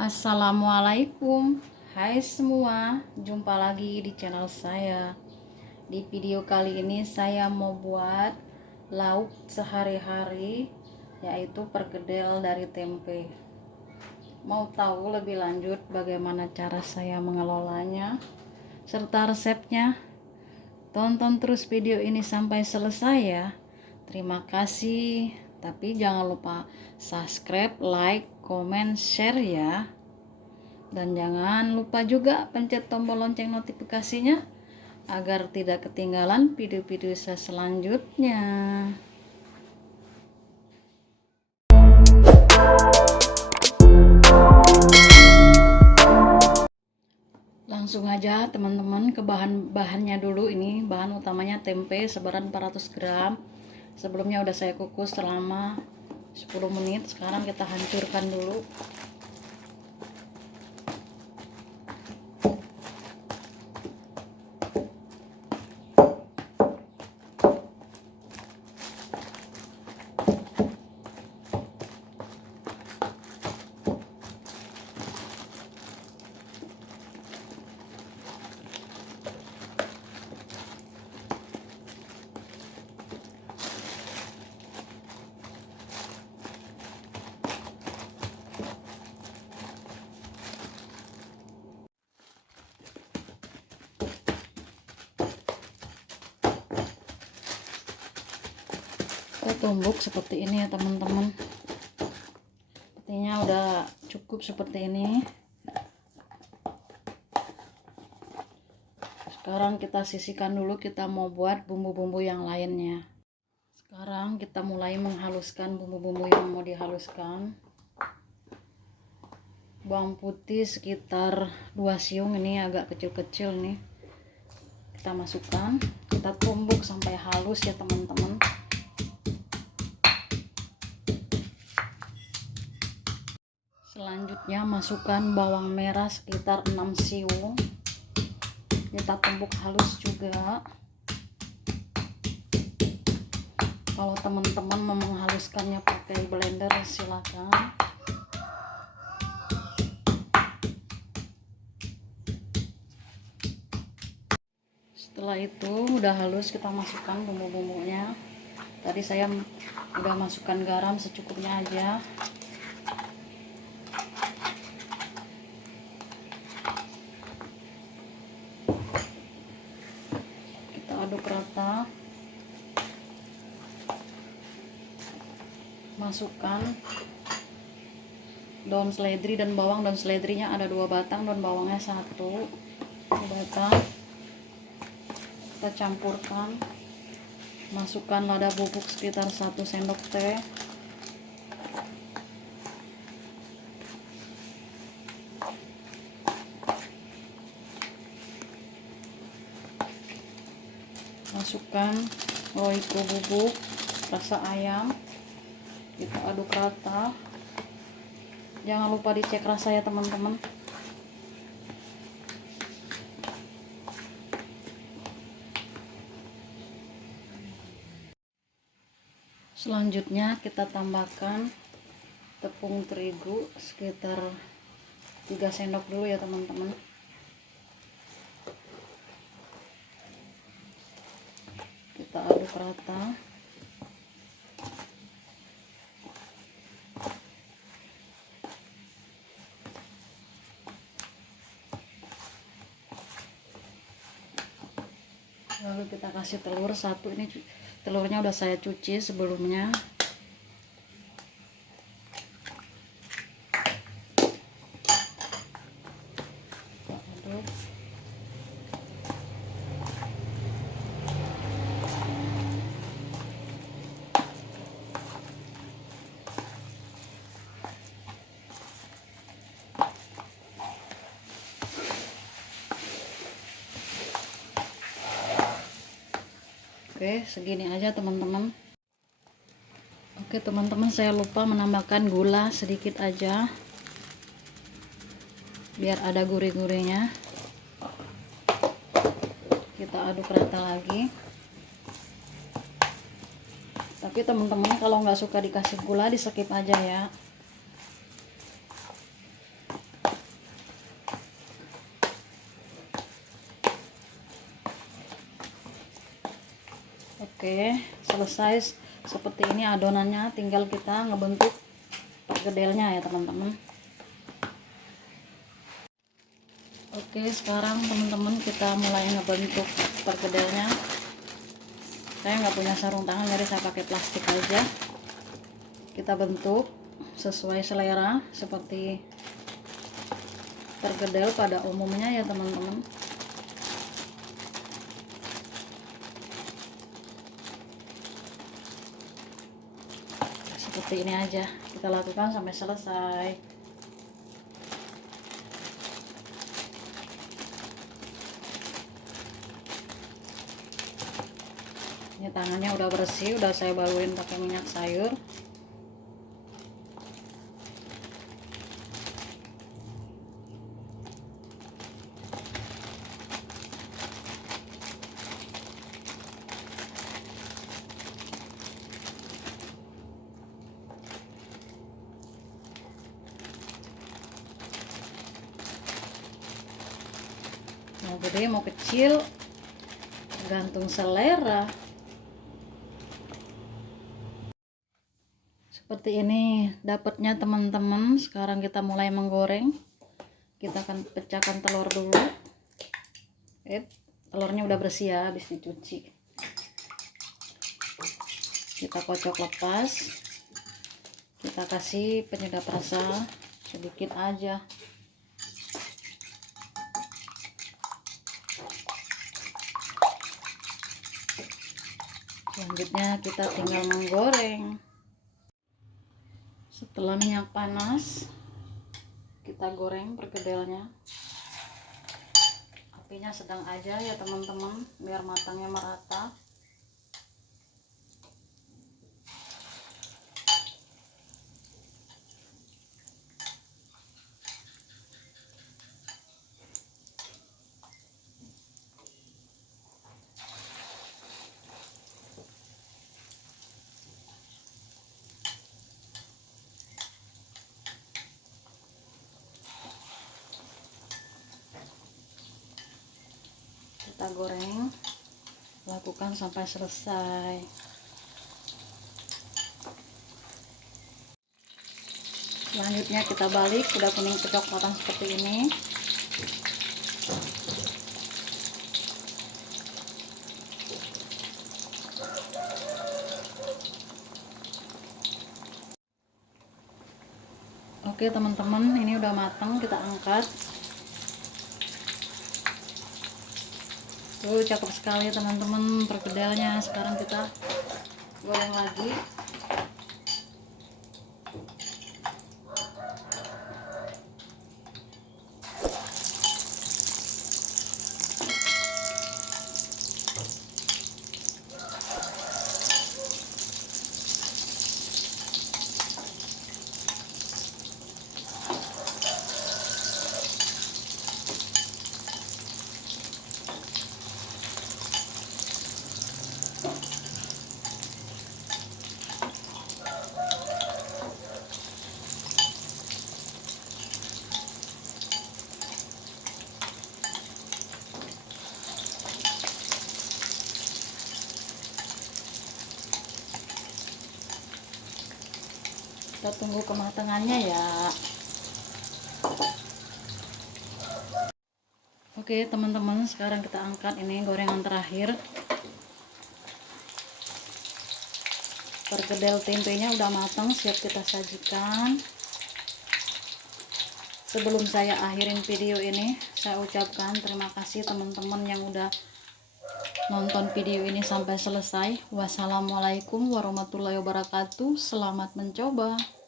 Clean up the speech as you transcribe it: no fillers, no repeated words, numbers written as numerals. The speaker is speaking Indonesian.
Assalamualaikum. Hai semua, jumpa lagi di channel saya. Di video kali ini saya mau buat lauk sehari-hari, yaitu perkedel dari tempe. Mau tahu lebih lanjut bagaimana cara saya mengelolanya serta resepnya? Tonton terus video ini sampai selesai ya. Terima kasih. Tapi jangan lupa subscribe, like, komen, share ya. Dan jangan lupa juga pencet tombol lonceng notifikasinya agar tidak ketinggalan video-video saya selanjutnya. Langsung aja teman-teman ke bahan-bahannya dulu. Ini bahan utamanya tempe sebaran 400 gram. Sebelumnya udah saya kukus selama 10 menit. Sekarang kita hancurkan dulu. Saya tumbuk seperti ini ya teman-teman. Sepertinya udah cukup seperti ini. Sekarang kita sisihkan dulu, kita mau buat bumbu-bumbu yang lainnya. Sekarang kita mulai menghaluskan bumbu-bumbu yang mau dihaluskan. Bawang putih sekitar 2 siung, ini agak kecil-kecil nih. Kita masukkan, kita tumbuk sampai halus ya teman-teman. Selanjutnya masukkan bawang merah sekitar 6 siung. Kita tumbuk halus juga. Kalau teman-teman mau menghaluskannya pakai blender silakan. Setelah itu udah halus, kita masukkan bumbu-bumbunya. Tadi saya udah masukkan garam secukupnya aja. Kita aduk rata. Masukkan daun seledri dan bawang. Daun seledrinya ada 2 batang, daun bawangnya 1 batang. Kita campurkan. Masukkan lada bubuk sekitar 1 sendok teh. Masukkan roiko bubuk rasa ayam. Kita aduk rata. Jangan lupa dicek rasa ya teman-teman. Selanjutnya kita tambahkan tepung terigu sekitar 3 sendok dulu ya teman-teman. Kita aduk rata. Lalu kita kasih telur 1. Ini telurnya udah saya cuci sebelumnya. Aduk. Oke, segini aja teman-teman. Oke teman-teman, saya lupa menambahkan gula sedikit aja biar ada gurih-gurihnya. Kita aduk rata lagi. Tapi teman-teman kalau nggak suka dikasih gula, di skip aja ya. Oke, selesai seperti ini adonannya, tinggal kita ngebentuk perkedelnya ya teman-teman. Oke, sekarang teman-teman kita mulai ngebentuk perkedelnya. Saya nggak punya sarung tangan, jadi saya pakai plastik aja. Kita bentuk sesuai selera seperti perkedel pada umumnya ya teman-teman. Seperti ini aja kita lakukan sampai selesai. Ini tangannya udah bersih, udah saya balurin pakai minyak sayur. Mau gede mau kecil tergantung selera. Seperti ini dapatnya teman-teman. Sekarang kita mulai menggoreng. Kita akan pecahkan telur dulu. Telurnya udah bersih ya, habis dicuci. Kita kocok lepas. Kita kasih penyedap rasa sedikit aja. Selanjutnya kita tinggal menggoreng. Setelah minyak panas, kita goreng perkedelnya. Apinya sedang aja ya teman-teman, biar matangnya merata. Kita goreng, lakukan sampai selesai. Selanjutnya kita balik, sudah kuning kecoklatan seperti ini. Oke teman-teman, ini udah matang, kita angkat. Tuh cakep sekali teman-teman perkedelnya. Sekarang kita goreng lagi. Kita tunggu kematangannya ya. Oke teman-teman, sekarang kita angkat ini gorengan terakhir. Perkedel tempenya udah matang, siap kita sajikan. Sebelum saya akhirin video ini, saya ucapkan terima kasih teman-teman yang udah nonton video ini sampai selesai. Wassalamualaikum warahmatullahi wabarakatuh. Selamat mencoba.